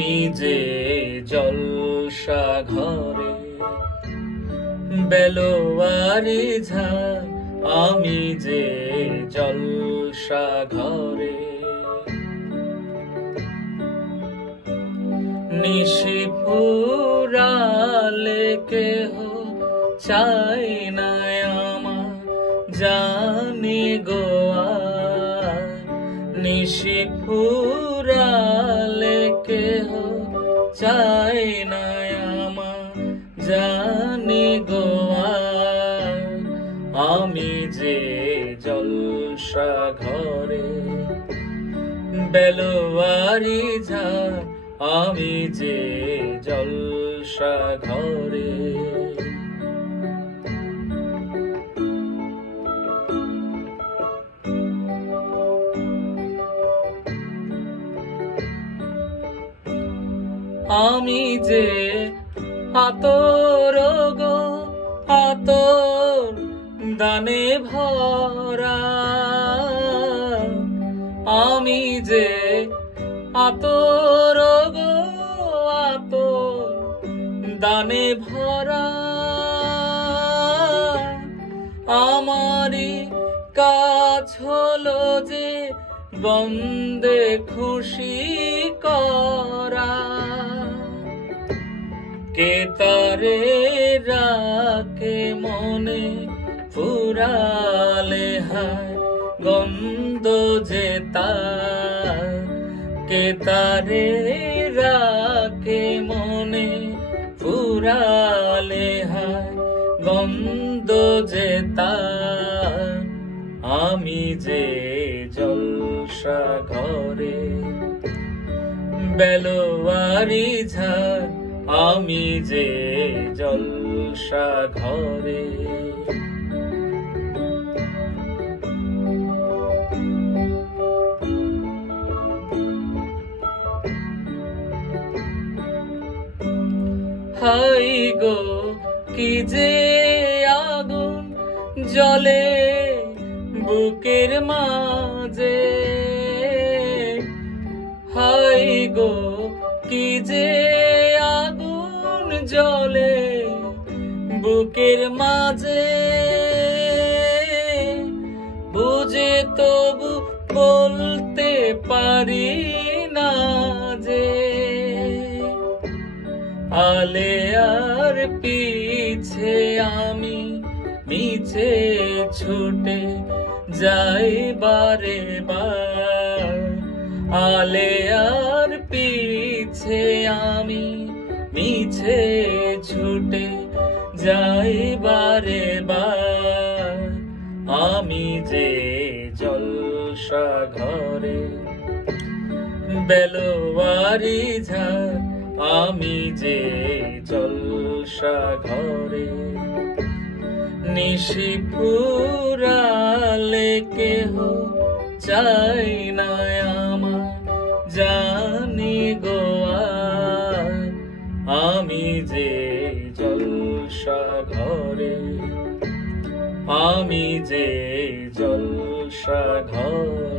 আমি যে জলসা ঘরে বেলোয়ারি ঝাঁ, আমি যে জলসা ঘরে নিশি ফুরালে কেহ চাই না আমার জানি গোয়া। নিশি ফুরালে কেহ চাই না আমার জানি গোয়া। আমি যে জলসা ঘরে বেলোয়ারি ঝাঁ, আমি যে জলসা ঘরে। আমি যে আতর গো আতর দানে ভরা, আমি যে আতর গো আতর দানে ভরা। আমারই কাজ হলো যে বন্দে খুশি করা। কে তারে রাখে মনে ফুরালে হায় গন্ধ যে তার। কে তারে রাখে মনে ফুরালে হায় গন্ধ যে তার। আমি যে জলসা ঘরে বেলোয়ারি ঝাঁ, আমি যে জলসা ঘরে। হাই গো কি যে আগুন জ্বলে বুকের মাঝে। হাই গো কি যে আগুন জ্বলে বুকের মাঝে। বুঝে তবু বলতে পারি না যে আলে আর পিছে আমি মিছে ছুটে যাই বারে বার। আলে আর পিছে আমি মিছে ছুটে যাই বারে বার। আমি যে জলসা ঘরে বেলোয়ারি ঝাঁ, আমি যে জলসা ঘরে। নিশি ফুরালে কেহ চাই না আমার জানি গোয়া। আমি যে জলসা ঘরে, আমি যে জলসা ঘরে।